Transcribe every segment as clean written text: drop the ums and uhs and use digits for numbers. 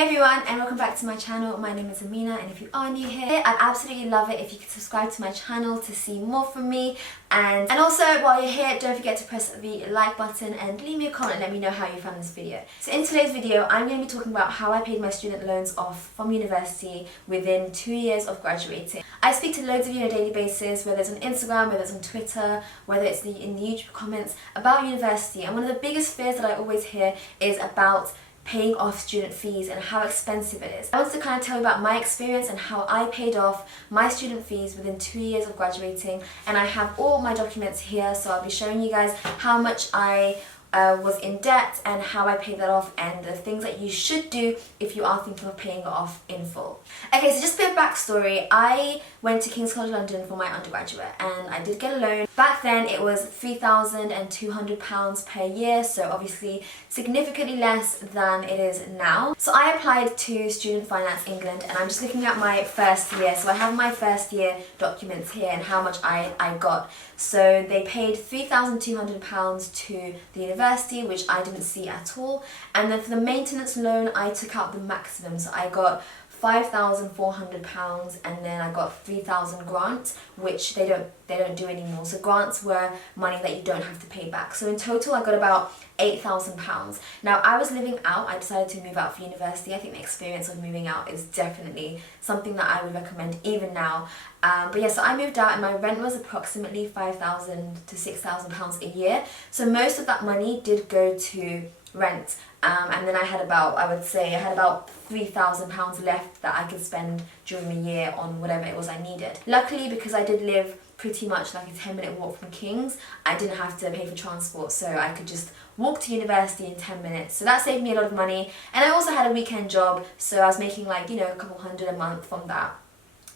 Hey everyone, and welcome back to my channel. My name is Amina, and if you are new here, I'd absolutely love it if you could subscribe to my channel to see more from me. And also, while you're here, don't forget to press the like button and leave me a comment and let me know how you found this video. So in today's video, I'm going to be talking about how I paid my student loans off from university within 2 years of graduating. I speak to loads of you on a daily basis, whether it's on Instagram, whether it's on Twitter, whether it's in the YouTube comments about university. And one of the biggest fears that I always hear is about paying off student fees and how expensive it is. I want to kind of tell you about my experience and how I paid off my student fees within 2 years of graduating, and I have all my documents here, so I'll be showing you guys how much I was in debt and how I paid that off and the things that you should do if you are thinking of paying it off in full. Okay, so just a bit of backstory. I went to King's College London for my undergraduate and I did get a loan. Back then it was £3,200 per year, so obviously significantly less than it is now. So I applied to Student Finance England and I'm just looking at my first year. So I have my first year documents here and how much I got. So they paid £3,200 to the university, which I didn't see at all. And then for the maintenance loan, I took out the maximum. So I got £5,400 and then I got £3,000 grant, which they don't do anymore. So grants were money that you don't have to pay back. So in total I got about £8,000. Now I was living out. I decided to move out for university. I think the experience of moving out is definitely something that I would recommend even now. But yeah, so I moved out and my rent was approximately £5,000 to £6,000 a year. So most of that money did go to rent. And then I had about, I would say, I had about £3,000 left that I could spend during the year on whatever it was I needed. Luckily, because I did live pretty much like a 10-minute walk from King's, I didn't have to pay for transport, so I could just walk to university in 10 minutes. So that saved me a lot of money. And I also had a weekend job, so I was making like, you know, a couple hundred a month from that.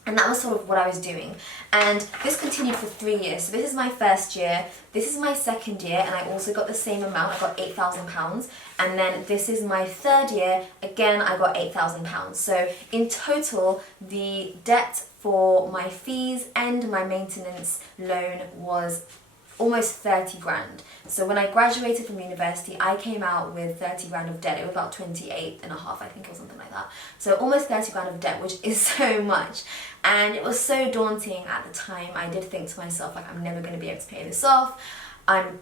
And that was sort of what I was doing. And this continued for 3 years. So this is my first year, this is my second year, and I also got the same amount. I got £8,000. And then this is my third year, again I got £8,000. So in total, the debt for my fees and my maintenance loan was almost 30 grand. So when I graduated from university, I came out with 30 grand of debt. It was about 28 and a half, I think, or something like that. So almost 30 grand of debt, which is so much. And it was so daunting at the time. I did think to myself, like, I'm never going to be able to pay this off.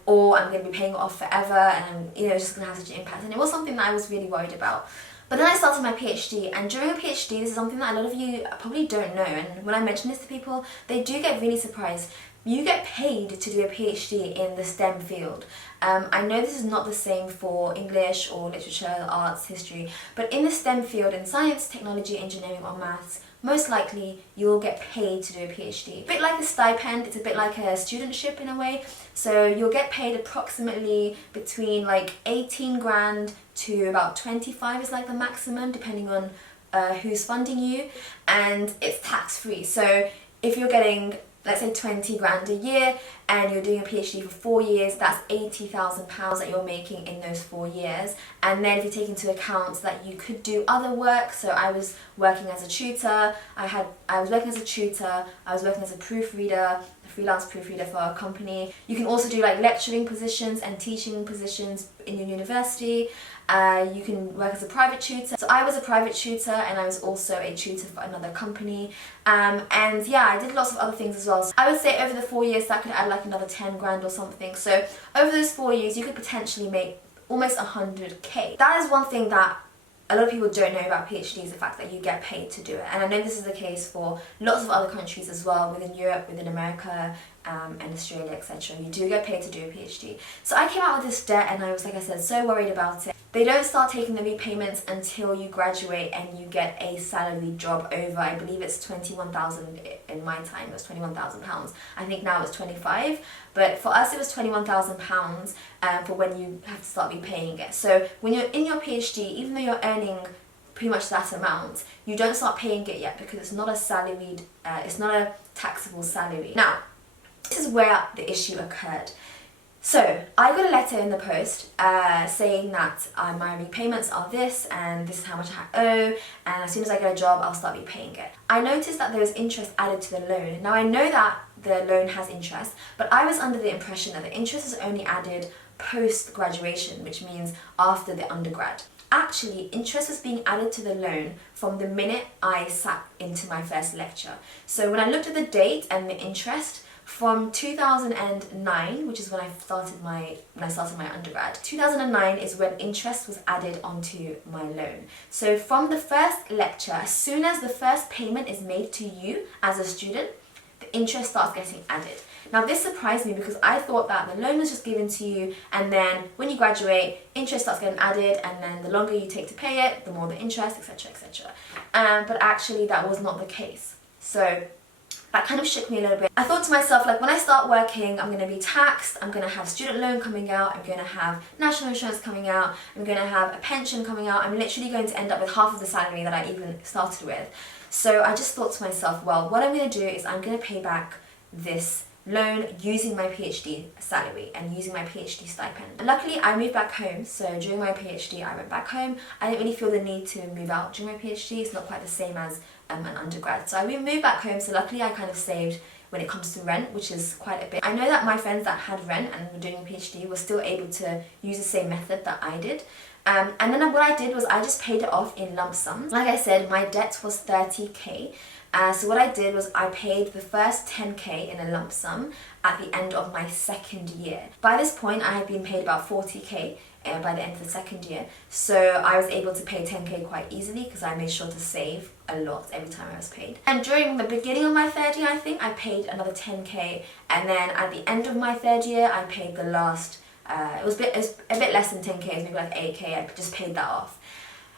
Or I'm going to be paying it off forever, and you know, it's just going to have such an impact. And it was something that I was really worried about. But then I started my PhD, and during a PhD, this is something that a lot of you probably don't know. And when I mention this to people, they do get really surprised. You get paid to do a PhD in the STEM field. I know this is not the same for English or literature, arts, history, but in the STEM field, in science, technology, engineering or maths, most likely you'll get paid to do a PhD. A bit like a stipend, it's a bit like a studentship in a way. So you'll get paid approximately between like 18 grand to about 25 is like the maximum, depending on who's funding you, and it's tax-free. So if you're getting, let's say, 20 grand a year and you're doing a PhD for 4 years, that's £80,000 that you're making in those 4 years. And then if you take into account that you could do other work, so I was working as a tutor, I was working as a tutor, I was working as a proofreader, a freelance proofreader for a company. You can also do like lecturing positions and teaching positions in your university. You can work as a private tutor. So I was a private tutor and I was also a tutor for another company. And yeah, I did lots of other things as well. So I would say over the 4 years that could add like another 10 grand or something. So over those 4 years you could potentially make almost 100k. That is one thing that a lot of people don't know about PhDs, the fact that you get paid to do it. And I know this is the case for lots of other countries as well, within Europe, within America, and Australia, etc. You do get paid to do a PhD. So I came out with this debt and I was, like I said, so worried about it. They don't start taking the repayments until you graduate and you get a salary job over, I believe it's 21,000 in my time, it was £21,000. I think now it's 25, but for us it was £21,000 for when you have to start repaying it. So when you're in your PhD, even though you're earning pretty much that amount, you don't start paying it yet because it's not a salaried, it's not a taxable salary. Now, this is where the issue occurred. So I got a letter in the post saying that my repayments are this and this is how much I owe, and as soon as I get a job I'll start repaying it. I noticed that there was interest added to the loan. Now I know that the loan has interest, but I was under the impression that the interest is only added post-graduation, which means after the undergrad. actually interest was being added to the loan from the minute I sat into my first lecture. So when I looked at the date and the interest, from 2009, which is when I started my undergrad, 2009 is when interest was added onto my loan. So from the first lecture, as soon as the first payment is made to you as a student, the interest starts getting added. Now this surprised me because I thought that the loan was just given to you, and then when you graduate, interest starts getting added, and then the longer you take to pay it, the more the interest, etc, etc. But actually that was not the case. So that kind of shook me a little bit. I thought to myself, like, when I start working, I'm going to be taxed, I'm going to have student loan coming out, I'm going to have national insurance coming out, I'm going to have a pension coming out, I'm literally going to end up with half of the salary that I even started with. So I just thought to myself, well, what I'm going to do is I'm going to pay back this loan using my PhD salary and using my PhD stipend. And luckily I moved back home, so during my PhD I went back home. I didn't really feel the need to move out during my PhD. It's not quite the same as an undergrad. So I moved back home, so luckily I kind of saved when it comes to rent, which is quite a bit. I know that my friends that had rent and were doing a PhD were still able to use the same method that I did. And then what I did was I just paid it off in lump sums. Like I said, my debt was 30k. So what I did was I paid the first 10k in a lump sum at the end of my second year. By this point I had been paid about 40k by the end of the second year, so I was able to pay 10k quite easily because I made sure to save a lot every time I was paid. And during the beginning of my third year, I think I paid another 10k, and then at the end of my third year I paid the last, it was a bit less than 10k, it was maybe like 8k, I just paid that off.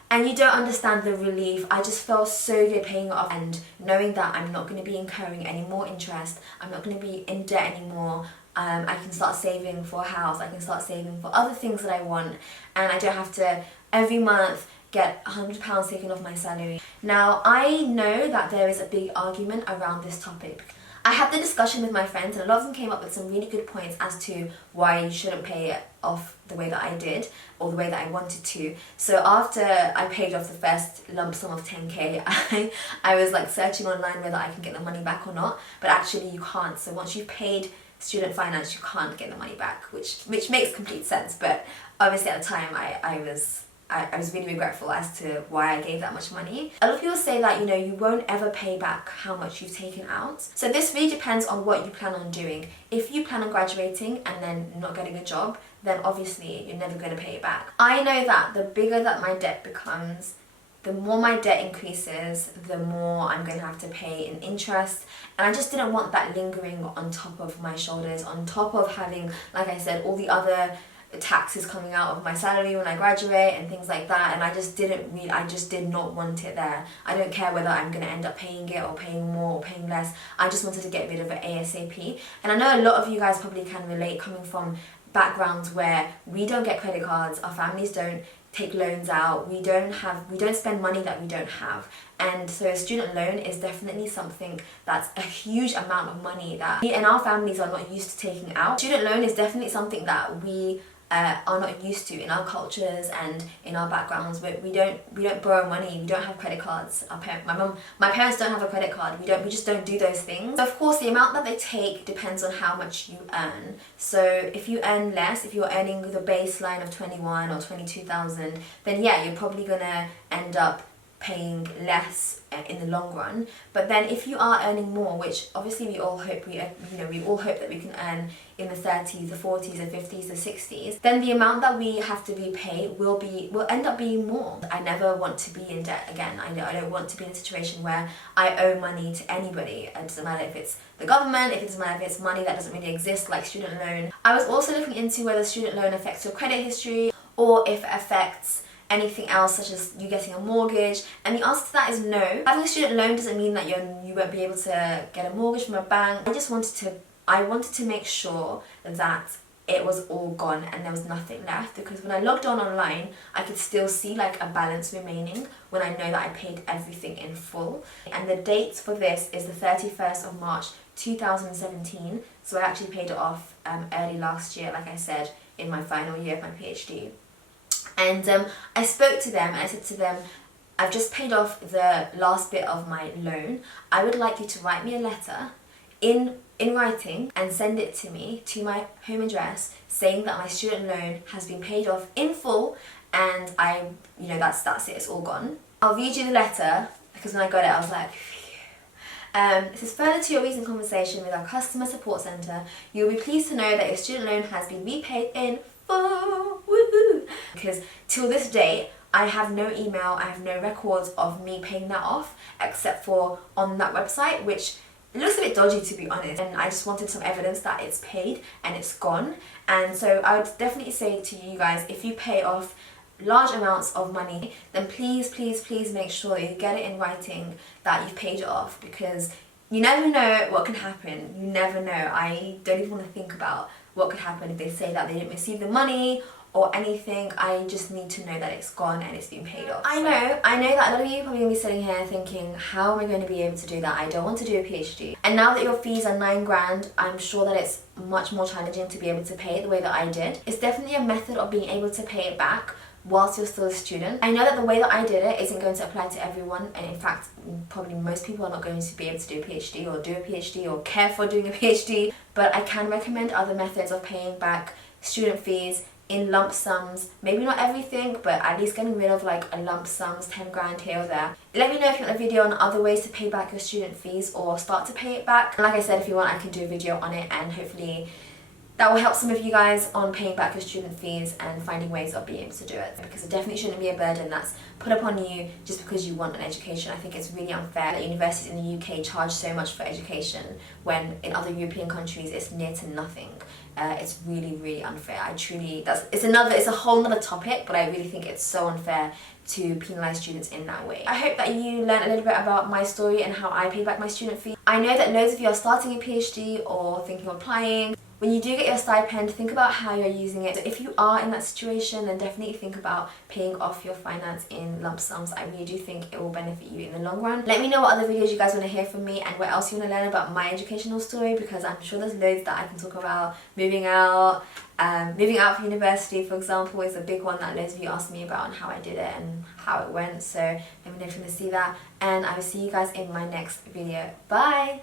And you don't understand the relief. I just felt so good paying it off and knowing that I'm not going to be incurring any more interest, I'm not going to be in debt anymore. I can start saving for a house, I can start saving for other things that I want, and I don't have to every month get £100 taken off my salary. Now I know that there is a big argument around this topic. I had the discussion with my friends and a lot of them came up with some really good points as to why you shouldn't pay it off the way that I did or the way that I wanted to. So after I paid off the first lump sum of 10k, I was like searching online whether I can get the money back or not, but actually you can't. So once you've paid student finance, you can't get the money back, which makes complete sense, but obviously at the time I was really regretful as to why I gave that much money. A lot of people say that, you know, you won't ever pay back how much you've taken out. So this really depends on what you plan on doing. If you plan on graduating and then not getting a job, then obviously you're never going to pay it back. I know that the bigger that my debt becomes, the more my debt increases, the more I'm going to have to pay in interest. And I just didn't want that lingering on top of my shoulders, on top of having, like I said, all the other taxes coming out of my salary when I graduate and things like that, and I just did not want it there. I don't care whether I'm going to end up paying it or paying more or paying less. I just wanted to get rid of it ASAP. And I know a lot of you guys probably can relate, coming from backgrounds where we don't get credit cards, our families don't take loans out, we don't spend money that we don't have. And so a student loan is definitely something that's a huge amount of money that we and our families are not used to taking out. Student loan is definitely something that we are not used to in our cultures and in our backgrounds. We don't borrow money, we don't have credit cards. My parents don't have a credit card. We just don't do those things. So of course the amount that they take depends on how much you earn. So if you earn less, if you're earning the baseline of 21 or 22,000, then yeah, you're probably gonna end up paying less in the long run. But then if you are earning more, which obviously we all hope that we can earn in the 30s, the 40s, the 50s, the 60s, then the amount that we have to be paid will end up being more. I never want to be in debt again. I don't want to be in a situation where I owe money to anybody. It doesn't matter if it's the government, it doesn't matter if it's money that doesn't really exist, like student loan. I was also looking into whether student loan affects your credit history or if it affects anything else, such as you getting a mortgage, and the answer to that is no. Having a student loan doesn't mean that you won't be able to get a mortgage from a bank. I wanted to make sure that it was all gone and there was nothing left, because when I logged on online I could still see like a balance remaining when I know that I paid everything in full. And the date for this is the 31st of March 2017, so I actually paid it off early last year, like I said, in my final year of my PhD. And I spoke to them and I said to them, I've just paid off the last bit of my loan. I would like you to write me a letter in writing and send it to me to my home address saying that my student loan has been paid off in full and that's it, it's all gone. I'll read you the letter because when I got it I was like, this is further to your recent conversation with our customer support centre. You'll be pleased to know that your student loan has been repaid in full. Woohoo! Because till this day, I have no email, I have no records of me paying that off, except for on that website, which it looks a bit dodgy to be honest, and I just wanted some evidence that it's paid and it's gone. And so I would definitely say to you guys, if you pay off large amounts of money, then please make sure that you get it in writing that you've paid it off, because you never know what can happen. You never know. I don't even want to think about what could happen if they say that they didn't receive the money or anything. I just need to know that it's gone and it's been paid off. I know that a lot of you are probably going to be sitting here thinking, how am I going to be able to do that? I don't want to do a PhD. And now that your fees are 9 grand, I'm sure that it's much more challenging to be able to pay it the way that I did. It's definitely a method of being able to pay it back whilst you're still a student. I know that the way that I did it isn't going to apply to everyone, and in fact probably most people are not going to be able to do a PhD or do a PhD or care for doing a PhD, but I can recommend other methods of paying back student fees in lump sums. Maybe not everything, but at least getting rid of like a lump sums, 10 grand here or there. Let me know if you want a video on other ways to pay back your student fees or start to pay it back. And like I said, if you want, I can do a video on it, and hopefully that will help some of you guys on paying back your student fees and finding ways of being able to do it, because it definitely shouldn't be a burden that's put upon you just because you want an education. I think it's really unfair that universities in the UK charge so much for education when in other European countries it's near to nothing. It's really unfair. It's a whole nother topic, but I really think it's so unfair to penalise students in that way. I hope that you learned a little bit about my story and how I paid back my student fee. I know that loads of you are starting a PhD or thinking of applying. When you do get your stipend, think about how you're using it. So if you are in that situation, then definitely think about paying off your finance in lump sums. I really do think it will benefit you in the long run. Let me know what other videos you guys want to hear from me and what else you want to learn about my educational story, because I'm sure there's loads that I can talk about. Moving out for university, for example, is a big one that loads of you asked me about and how I did it and how it went. So let me know if you want to see that, and I will see you guys in my next video. Bye!